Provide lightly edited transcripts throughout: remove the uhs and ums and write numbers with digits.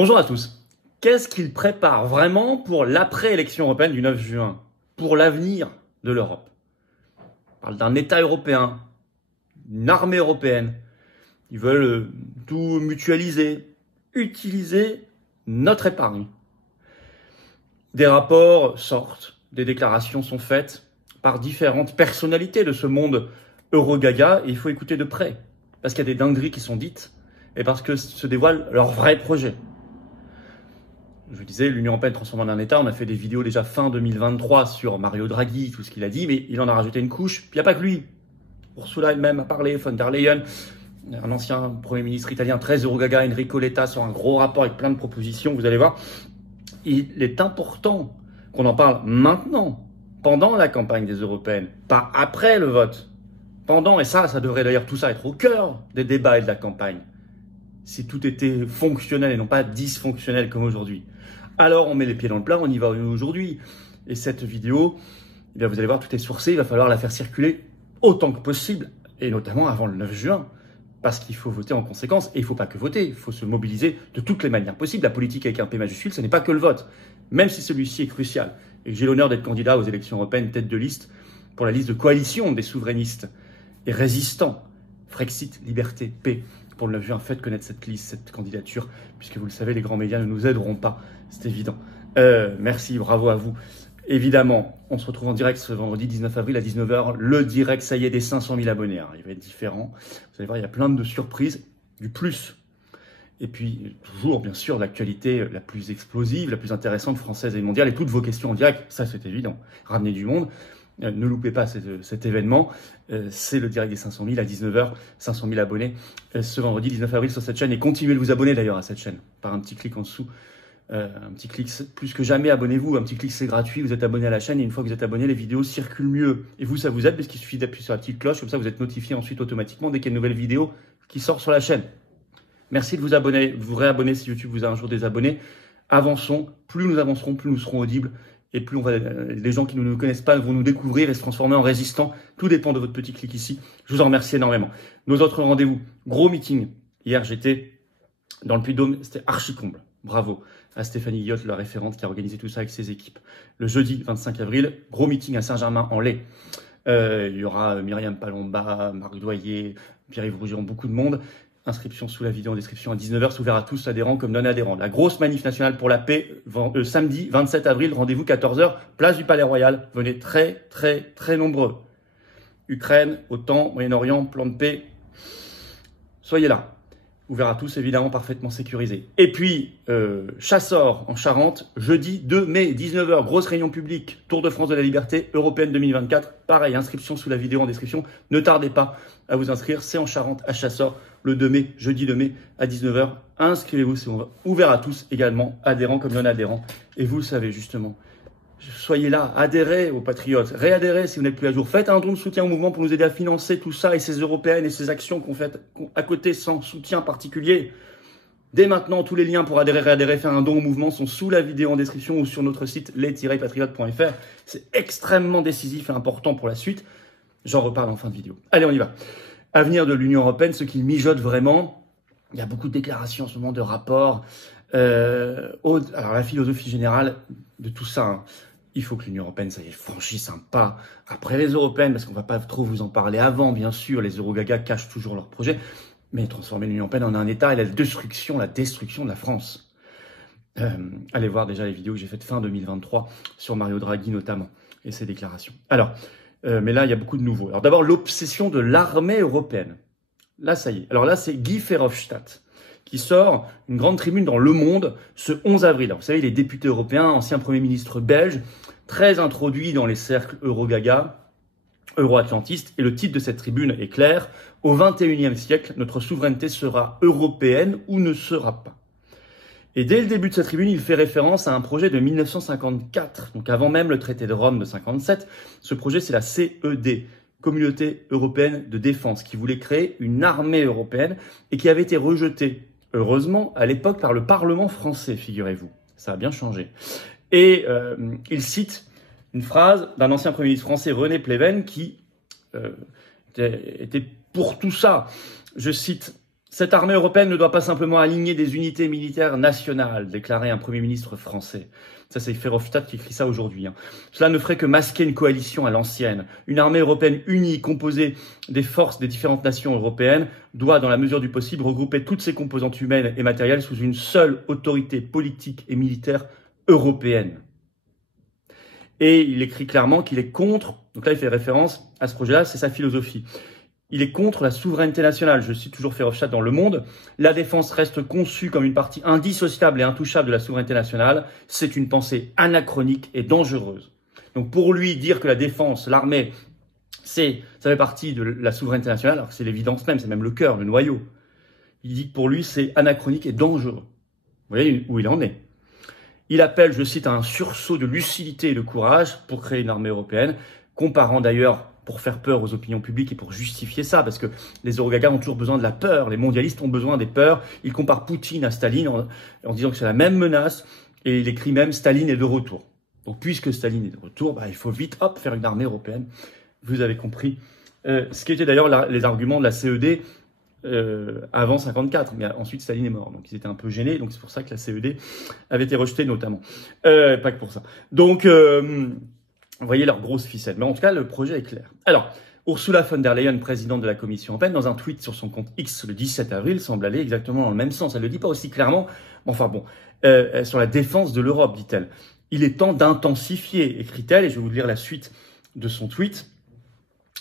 Bonjour à tous. Qu'est-ce qu'il prépare vraiment pour l'après-élection européenne du 9 juin? Pour l'avenir de l'Europe? On parle d'un État européen, une armée européenne. Ils veulent tout mutualiser, utiliser notre épargne. Des rapports sortent, des déclarations sont faites par différentes personnalités de ce monde euro-gaga et il faut écouter de près. Parce qu'il y a des dingueries qui sont dites et parce que se dévoilent leurs vrais projets. Je disais, l'Union européenne transformée en un État, on a fait des vidéos déjà fin 2023 sur Mario Draghi, tout ce qu'il a dit, mais il en a rajouté une couche. Puis il n'y a pas que lui. Ursula elle-même a parlé, von der Leyen, un ancien Premier ministre italien très euro-gaga, Enrico Letta, sur un gros rapport avec plein de propositions, vous allez voir. Il est important qu'on en parle maintenant, pendant la campagne des européennes, pas après le vote. Pendant, et ça devrait d'ailleurs tout ça être au cœur des débats et de la campagne. Si tout était fonctionnel et non pas dysfonctionnel comme aujourd'hui. Alors on met les pieds dans le plat, on y va aujourd'hui. Et cette vidéo, eh bien vous allez voir, tout est sourcé, il va falloir la faire circuler autant que possible, et notamment avant le 9 juin, parce qu'il faut voter en conséquence. Et il ne faut pas que voter, il faut se mobiliser de toutes les manières possibles. La politique avec un P majuscule, ce n'est pas que le vote, même si celui-ci est crucial. Et j'ai l'honneur d'être candidat aux élections européennes, tête de liste, pour la liste de coalition des souverainistes et résistants. Frexit, liberté, paix. Pour le 9 juin, faites connaître cette liste, cette candidature, puisque vous le savez, les grands médias ne nous aideront pas, c'est évident. Merci, bravo à vous. Évidemment, on se retrouve en direct ce vendredi 19 avril à 19 h. Le direct, ça y est, des 500 000 abonnés. Il va être différent. Vous allez voir, il y a plein de surprises, du plus. Et puis, toujours, bien sûr, l'actualité la plus explosive, la plus intéressante, française et mondiale, et toutes vos questions en direct, ça c'est évident. Ramenez du monde. Ne loupez pas cet événement, c'est le direct des 500 000 à 19 h, 500 000 abonnés ce vendredi 19 avril sur cette chaîne. Et continuez de vous abonner d'ailleurs à cette chaîne par un petit clic en dessous. Un petit clic, plus que jamais, abonnez-vous. Un petit clic, c'est gratuit, vous êtes abonné à la chaîne et une fois que vous êtes abonné, les vidéos circulent mieux. Et vous, ça vous aide parce qu'il suffit d'appuyer sur la petite cloche, comme ça vous êtes notifié ensuite automatiquement dès qu'il y a une nouvelle vidéo qui sort sur la chaîne. Merci de vous abonner, vous réabonner si YouTube vous a un jour désabonné. Avançons, plus nous avancerons, plus nous serons audibles. Et plus les gens qui ne nous connaissent pas vont nous découvrir et se transformer en résistants. Tout dépend de votre petit clic ici. Je vous en remercie énormément. Nos autres rendez-vous. Gros meeting. Hier, j'étais dans le Puy-de-Dôme. C'était archi comble. Bravo à Stéphanie Guillot, la référente qui a organisé tout ça avec ses équipes. Le jeudi 25 avril, gros meeting à Saint-Germain-en-Laye. Il y aura Myriam Palomba, Marc Doyer, Pierre-Yves Rougeron, beaucoup de monde. Inscription sous la vidéo en description à 19 h, c'est ouvert à tous, adhérents comme non-adhérents. La grosse manif nationale pour la paix, samedi 27 avril, rendez-vous 14 h, place du Palais Royal. Venez très, très, très nombreux. Ukraine, OTAN, Moyen-Orient, plan de paix. Soyez là. Ouvert à tous, évidemment, parfaitement sécurisé. Et puis, Chassor en Charente, jeudi 2 mai, 19 h, grosse réunion publique, Tour de France de la Liberté, Européenne 2024. Pareil, inscription sous la vidéo en description. Ne tardez pas à vous inscrire, c'est en Charente, à Chassor, le 2 mai, jeudi 2 mai, à 19 h. Inscrivez-vous, c'est ouvert à tous également, adhérents comme non-adhérents. Et vous le savez, justement, soyez là, adhérez aux patriotes, réadhérez si vous n'êtes plus à jour. Faites un don de soutien au mouvement pour nous aider à financer tout ça et ces européennes et ces actions qu'on fait à côté sans soutien particulier. Dès maintenant, tous les liens pour adhérer, réadhérer, faire un don au mouvement sont sous la vidéo en description ou sur notre site les-patriotes.fr. C'est extrêmement décisif et important pour la suite. J'en reparle en fin de vidéo. Allez, on y va. Avenir de l'Union européenne, ce qui mijote vraiment. Il y a beaucoup de déclarations en ce moment, de rapports. Alors la philosophie générale de tout ça, hein. Il faut que l'Union européenne, ça y est, franchisse un pas après les européennes, parce qu'on va pas trop vous en parler avant, bien sûr. Les eurogagas cachent toujours leurs projets. Mais transformer l'Union européenne en un État et la destruction de la France. Allez voir déjà les vidéos que j'ai faites fin 2023 sur Mario Draghi notamment et ses déclarations. Alors, mais là, il y a beaucoup de nouveaux. Alors d'abord, l'obsession de l'armée européenne. Là, ça y est. Alors là, c'est Guy Verhofstadt qui sort une grande tribune dans Le Monde ce 11 avril. Alors, vous savez, il est député européen, ancien Premier ministre belge, très introduit dans les cercles euro-gaga, euro-atlantistes. Et le titre de cette tribune est clair. Au XXIe siècle, notre souveraineté sera européenne ou ne sera pas. Et dès le début de cette tribune, il fait référence à un projet de 1954, donc avant même le traité de Rome de 57. Ce projet, c'est la CED, Communauté européenne de défense, qui voulait créer une armée européenne et qui avait été rejetée, heureusement, à l'époque par le Parlement français, figurez-vous. Ça a bien changé. Et il cite une phrase d'un ancien Premier ministre français, René Pleven, qui était pour tout ça. Je cite, Cette armée européenne ne doit pas simplement aligner des unités militaires nationales, déclarait un Premier ministre français. Ça, c'est Verhofstadt qui écrit ça aujourd'hui. Cela ne ferait que masquer une coalition à l'ancienne. Une armée européenne unie, composée des forces des différentes nations européennes, doit, dans la mesure du possible, regrouper toutes ses composantes humaines et matérielles sous une seule autorité politique et militaire européenne. Et il écrit clairement qu'il est contre, donc là il fait référence à ce projet-là, c'est sa philosophie. Il est contre la souveraineté nationale. Je cite toujours Verhofstadt dans Le Monde. La défense reste conçue comme une partie indissociable et intouchable de la souveraineté nationale. C'est une pensée anachronique et dangereuse. Donc pour lui, dire que la défense, l'armée, ça fait partie de la souveraineté nationale, alors que c'est l'évidence même, c'est même le cœur, le noyau. Il dit que pour lui, c'est anachronique et dangereux. Vous voyez où il en est. Il appelle, je cite, à un sursaut de lucidité et de courage pour créer une armée européenne, comparant d'ailleurs pour faire peur aux opinions publiques et pour justifier ça, parce que les eurogagas ont toujours besoin de la peur, les mondialistes ont besoin des peurs. Il compare Poutine à Staline en disant que c'est la même menace, et il écrit même « Staline est de retour ». Donc puisque Staline est de retour, il faut vite faire une armée européenne. Vous avez compris. Ce qui était d'ailleurs les arguments de la CED avant 54, mais ensuite Staline est mort, donc ils étaient un peu gênés, donc c'est pour ça que la CED avait été rejetée notamment. Pas que pour ça. Donc... vous voyez leur grosse ficelle. Mais en tout cas, le projet est clair. Alors, Ursula von der Leyen, présidente de la Commission européenne, dans un tweet sur son compte X le 17 avril, semble aller exactement dans le même sens. Elle ne le dit pas aussi clairement, mais enfin bon, sur la défense de l'Europe, dit-elle. Il est temps d'intensifier, écrit-elle, et je vais vous lire la suite de son tweet.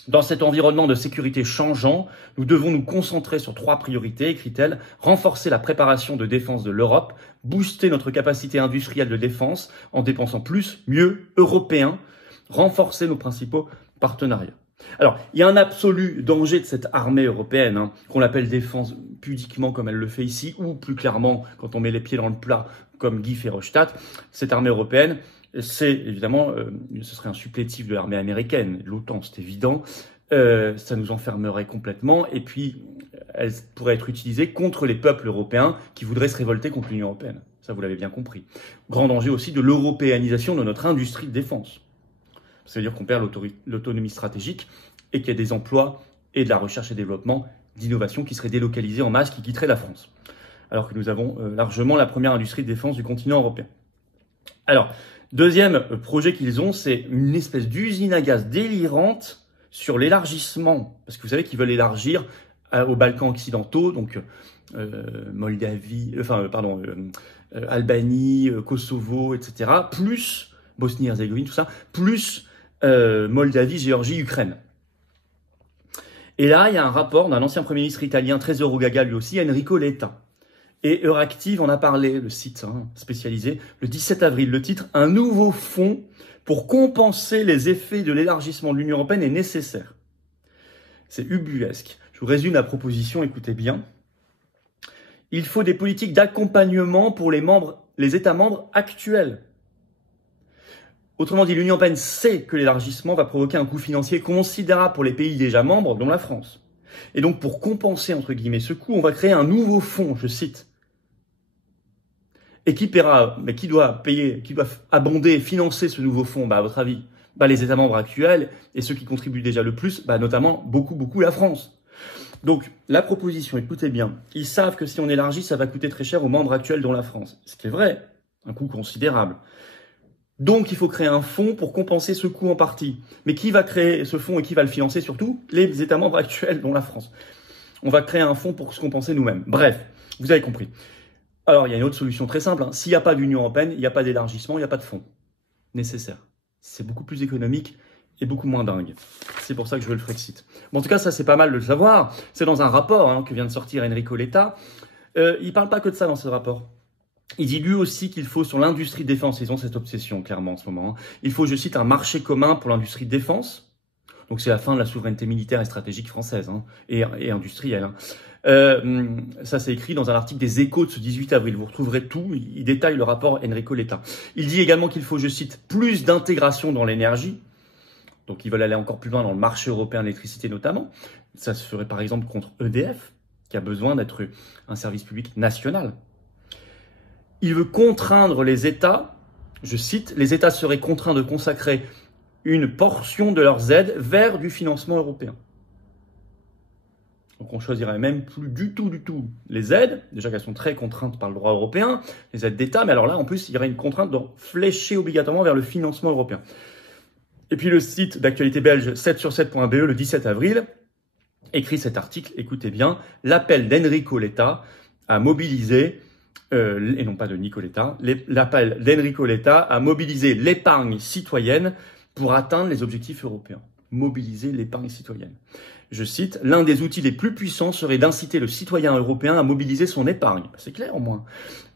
Dans cet environnement de sécurité changeant, nous devons nous concentrer sur 3 priorités, écrit-elle. Renforcer la préparation de défense de l'Europe, booster notre capacité industrielle de défense en dépensant plus, mieux, européen, renforcer nos principaux partenariats. Alors, il y a un absolu danger de cette armée européenne, qu'on appelle défense pudiquement comme elle le fait ici, ou plus clairement, quand on met les pieds dans le plat, comme Guy Verhofstadt. Cette armée européenne, c'est évidemment, ce serait un supplétif de l'armée américaine, de l'OTAN, c'est évident. Ça nous enfermerait complètement, et puis elle pourrait être utilisée contre les peuples européens qui voudraient se révolter contre l'Union européenne. Ça, vous l'avez bien compris. Grand danger aussi de l'européanisation de notre industrie de défense. Ça veut dire qu'on perd l'autonomie stratégique et qu'il y a des emplois et de la recherche et développement, d'innovation qui seraient délocalisés en masse, qui quitteraient la France. Alors que nous avons largement la première industrie de défense du continent européen. Alors, deuxième projet qu'ils ont, c'est une espèce d'usine à gaz délirante sur l'élargissement. Parce que vous savez qu'ils veulent élargir aux Balkans occidentaux, donc Moldavie, Albanie, Kosovo, etc., plus Bosnie-Herzégovine, tout ça, plus Moldavie, Géorgie, Ukraine. Et là, il y a un rapport d'un ancien Premier ministre italien, très eurogaga lui aussi, Enrico Letta. Et Euractiv en a parlé, le site spécialisé, le 17 avril. Le titre « Un nouveau fonds pour compenser les effets de l'élargissement de l'Union européenne est nécessaire ». C'est ubuesque. Je vous résume la proposition, écoutez bien. Il faut des politiques d'accompagnement pour les États membres actuels. Autrement dit, l'Union européenne sait que l'élargissement va provoquer un coût financier considérable pour les pays déjà membres, dont la France. Et donc, pour compenser, entre guillemets, ce coût, on va créer un nouveau fonds, je cite. Et qui paiera, mais qui doit payer, qui doit abonder et financer ce nouveau fonds, à votre avis? Les États membres actuels et ceux qui contribuent déjà le plus, notamment beaucoup la France. Donc, la proposition, écoutez bien, ils savent que si on élargit, ça va coûter très cher aux membres actuels, dont la France. Ce qui est vrai, un coût considérable. Donc, il faut créer un fonds pour compenser ce coût en partie. Mais qui va créer ce fonds et qui va le financer surtout? Les États membres actuels, dont la France. On va créer un fonds pour se compenser nous-mêmes. Bref, vous avez compris. Alors, il y a une autre solution très simple. S'il n'y a pas d'Union européenne, il n'y a pas d'élargissement, il n'y a pas de fonds nécessaire. C'est beaucoup plus économique et beaucoup moins dingue. C'est pour ça que je veux le Frexit. Bon, en tout cas, ça, c'est pas mal de le savoir. C'est dans un rapport que vient de sortir Enrico Letta. Il parle pas que de ça dans ce rapport. Il dit lui aussi qu'il faut, sur l'industrie de défense, ils ont cette obsession clairement en ce moment, il faut, je cite, un marché commun pour l'industrie de défense. Donc c'est la fin de la souveraineté militaire et stratégique française et industrielle. Ça c'est écrit dans un article des Échos de ce 18 avril. Vous retrouverez tout, il détaille le rapport Enrico Letta. Il dit également qu'il faut, je cite, plus d'intégration dans l'énergie. Donc ils veulent aller encore plus loin dans le marché européen de l'électricité notamment. Ça se ferait par exemple contre EDF, qui a besoin d'être un service public national. Il veut contraindre les États, je cite, les États seraient contraints de consacrer une portion de leurs aides vers du financement européen. Donc on choisirait même plus du tout les aides, déjà qu'elles sont très contraintes par le droit européen, les aides d'État, mais alors là en plus il y aurait une contrainte de flécher obligatoirement vers le financement européen. Et puis le site d'actualité belge 7sur7.be le 17 avril écrit cet article, écoutez bien, l'appel d'Enrico Letta à mobiliser, et non pas de Nicoletta, l'appel d'Enrico Letta à mobiliser l'épargne citoyenne pour atteindre les objectifs européens. Mobiliser l'épargne citoyenne. Je cite, l'un des outils les plus puissants serait d'inciter le citoyen européen à mobiliser son épargne. C'est clair au moins.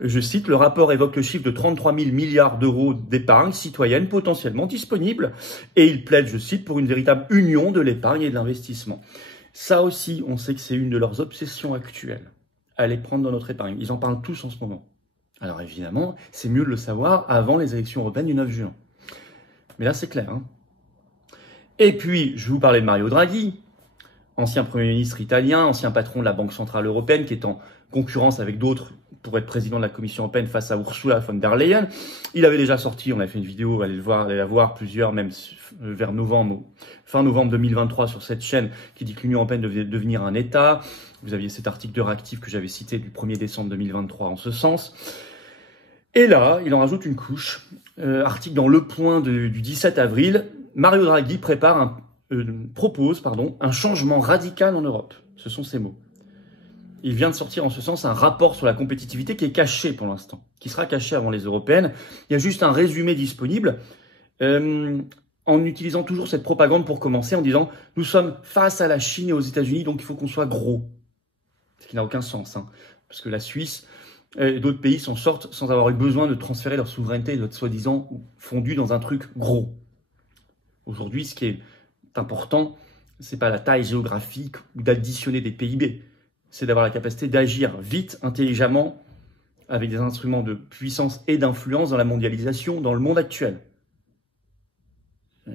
Je cite, le rapport évoque le chiffre de 33 000 milliards d'euros d'épargne citoyenne potentiellement disponible et il plaide, je cite, pour une véritable union de l'épargne et de l'investissement. Ça aussi, on sait que c'est une de leurs obsessions actuelles, aller prendre dans notre épargne. Ils en parlent tous en ce moment. Alors évidemment, c'est mieux de le savoir avant les élections européennes du 9 juin. Mais là, c'est clair. Hein. Et puis, je vais vous parler de Mario Draghi, ancien Premier ministre italien, ancien patron de la Banque Centrale Européenne, qui est en concurrence avec d'autres pour être président de la Commission Européenne face à Ursula von der Leyen. Il avait déjà sorti, on a fait une vidéo, allez la voir, plusieurs, même vers novembre, fin novembre 2023 sur cette chaîne, qui dit que l'Union Européenne devait devenir un État. Vous aviez cet article de réactif que j'avais cité du 1er décembre 2023 en ce sens. Et là, il en rajoute une couche. Article dans Le Point du 17 avril, Mario Draghi propose un changement radical en Europe. Ce sont ses mots. Il vient de sortir en ce sens un rapport sur la compétitivité qui est caché pour l'instant, qui sera caché avant les européennes. Il y a juste un résumé disponible en utilisant toujours cette propagande pour commencer, en disant « Nous sommes face à la Chine et aux États-Unis, donc il faut qu'on soit gros ». Ce qui n'a aucun sens, hein, parce que la Suisse et d'autres pays s'en sortent sans avoir eu besoin de transférer leur souveraineté et d'être soi-disant fondus dans un truc gros. Aujourd'hui, ce qui est important, c'est pas la taille géographique ou d'additionner des PIB, c'est d'avoir la capacité d'agir vite, intelligemment, avec des instruments de puissance et d'influence dans la mondialisation, dans le monde actuel.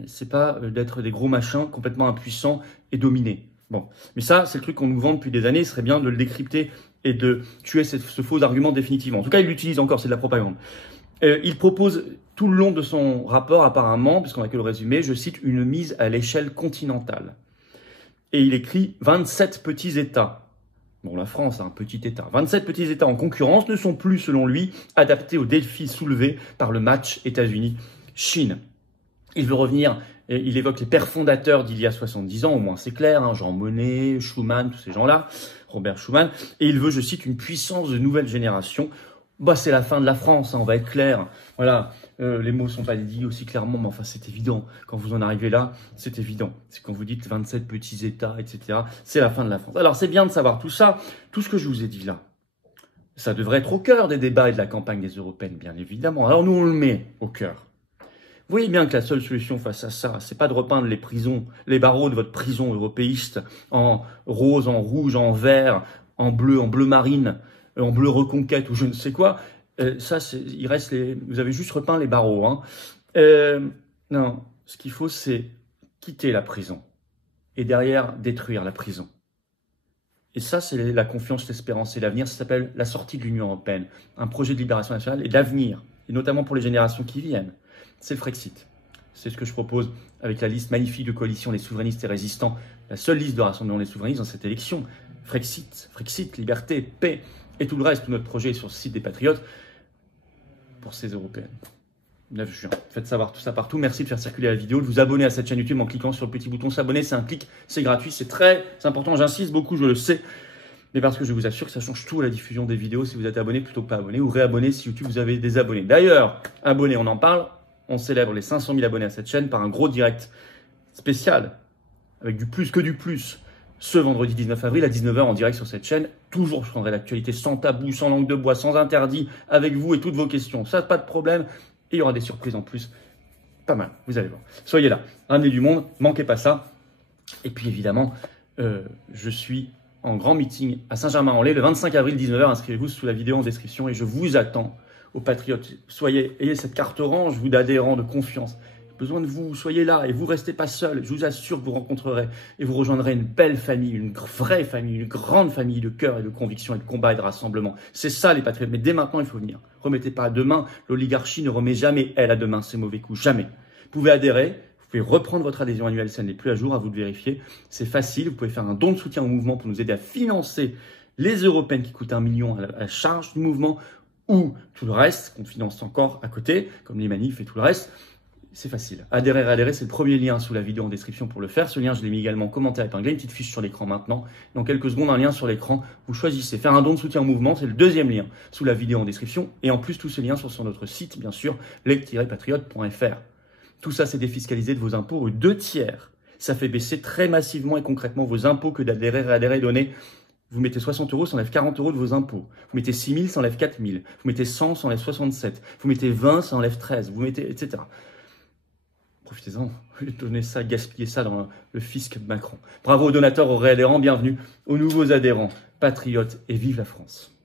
C'est pas d'être des gros machins complètement impuissants et dominés. Bon, mais ça, c'est le truc qu'on nous vend depuis des années, il serait bien de le décrypter et de tuer ce faux argument définitivement. En tout cas, il l'utilise encore, c'est de la propagande. Il propose tout le long de son rapport, apparemment, puisqu'on n'a que le résumé, je cite, une mise à l'échelle continentale. Et il écrit 27 petits États. Bon, la France a un petit État. 27 petits États en concurrence ne sont plus, selon lui, adaptés aux défis soulevés par le match États-Unis-Chine. Il veut revenir, il évoque les pères fondateurs d'il y a 70 ans, au moins c'est clair, hein, Jean Monnet, Schuman, tous ces gens-là, Robert Schuman, et il veut, je cite, une puissance de nouvelle génération. Bah, c'est la fin de la France, hein, on va être clair. Voilà, les mots sont pas dit aussi clairement, mais enfin c'est évident. Quand vous en arrivez là, c'est évident. C'est quand vous dites 27 petits États, etc. C'est la fin de la France. Alors c'est bien de savoir tout ça, tout ce que je vous ai dit là. Ça devrait être au cœur des débats et de la campagne des européennes, bien évidemment. Alors nous on le met au cœur. Vous voyez bien que la seule solution face à ça, c'est pas de repeindre les prisons, les barreaux de votre prison européiste en rose, en rouge, en vert, en bleu marine, en bleu reconquête ou je ne sais quoi. Ça, il reste vous avez juste repeint les barreaux. Hein. Non, ce qu'il faut, c'est quitter la prison et derrière détruire la prison. Et ça, c'est la confiance, l'espérance et l'avenir. Ça s'appelle la sortie de l'Union européenne, un projet de libération nationale et d'avenir, et notamment pour les générations qui viennent. C'est le Frexit. C'est ce que je propose avec la liste magnifique de coalition des souverainistes et résistants, la seule liste de rassemblement des souverainistes dans cette élection. Frexit, liberté, paix et tout le reste. Tout notre projet est sur le site des Patriotes pour ces européennes. 9 juin. Faites savoir tout ça partout. Merci de faire circuler la vidéo, de vous abonner à cette chaîne YouTube en cliquant sur le petit bouton s'abonner. C'est un clic, c'est gratuit, c'est très important. J'insiste beaucoup, je le sais. Mais parce que je vous assure que ça change tout à la diffusion des vidéos si vous êtes abonné plutôt que pas abonné ou réabonné si YouTube vous avez des abonnés. D'ailleurs, abonnés, on en parle. On célèbre les 500 000 abonnés à cette chaîne par un gros direct spécial avec du plus que du plus ce vendredi 19 avril à 19 h en direct sur cette chaîne. Toujours, je prendrai l'actualité sans tabou, sans langue de bois, sans interdit, avec vous et toutes vos questions. Ça, pas de problème. Et il y aura des surprises en plus. Pas mal, vous allez voir. Soyez là, ramenez du monde, manquez pas ça. Et puis évidemment, je suis en grand meeting à Saint-Germain-en-Laye le 25 avril 19 h. Inscrivez-vous sous la vidéo en description et je vous attends aux Patriotes. Ayez cette carte orange, vous d'adhérents, de confiance. J'ai besoin de vous, soyez là et vous restez pas seul. Je vous assure que vous rencontrerez et vous rejoindrez une belle famille, une vraie famille, une grande famille de cœur et de conviction et de combat et de rassemblement. C'est ça les Patriotes. Mais dès maintenant, il faut venir. Remettez pas à demain. L'oligarchie ne remet jamais elle à demain ses mauvais coups. Jamais. Vous pouvez adhérer. Vous pouvez reprendre votre adhésion annuelle si elle n'est plus à jour, à vous de vérifier. C'est facile, vous pouvez faire un don de soutien au mouvement pour nous aider à financer les européennes qui coûtent 1 million à la charge du mouvement ou tout le reste qu'on finance encore à côté, comme les manifs et tout le reste. C'est facile. Adhérer, c'est le premier lien sous la vidéo en description pour le faire. Ce lien, je l'ai mis également en commentaire épinglé, une petite fiche sur l'écran maintenant. Dans quelques secondes, un lien sur l'écran. Vous choisissez faire un don de soutien au mouvement, c'est le deuxième lien sous la vidéo en description. Et en plus, tous ces liens sont sur notre site, bien sûr, leg-patriote.fr. Tout ça, c'est défiscalisé de vos impôts aux 2/3. Ça fait baisser très massivement et concrètement vos impôts que d'adhérer, donner. Vous mettez 60 €, ça enlève 40 € de vos impôts. Vous mettez 6 000, ça enlève 4 000. Vous mettez 100, ça enlève 67. Vous mettez 20, ça enlève 13. Vous mettez, etc. Profitez-en, donnez ça, gaspillez ça dans le fisc de Macron. Bravo aux donateurs, aux réadhérents, bienvenue aux nouveaux adhérents, patriotes et vive la France.